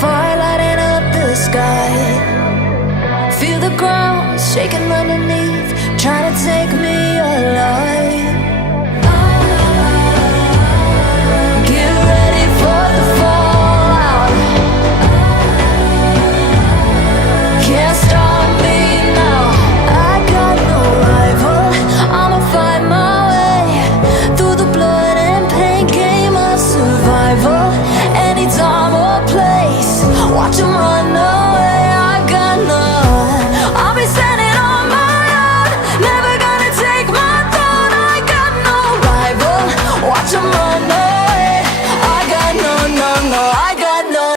fire lighting up the sky. Feel the ground shaking underneath, trying to take me alive. Get ready for the fallout. Can't stop me now. I got no rival. I'ma find my way through the blood and pain, game of survival. Any time or place, watch 'em run.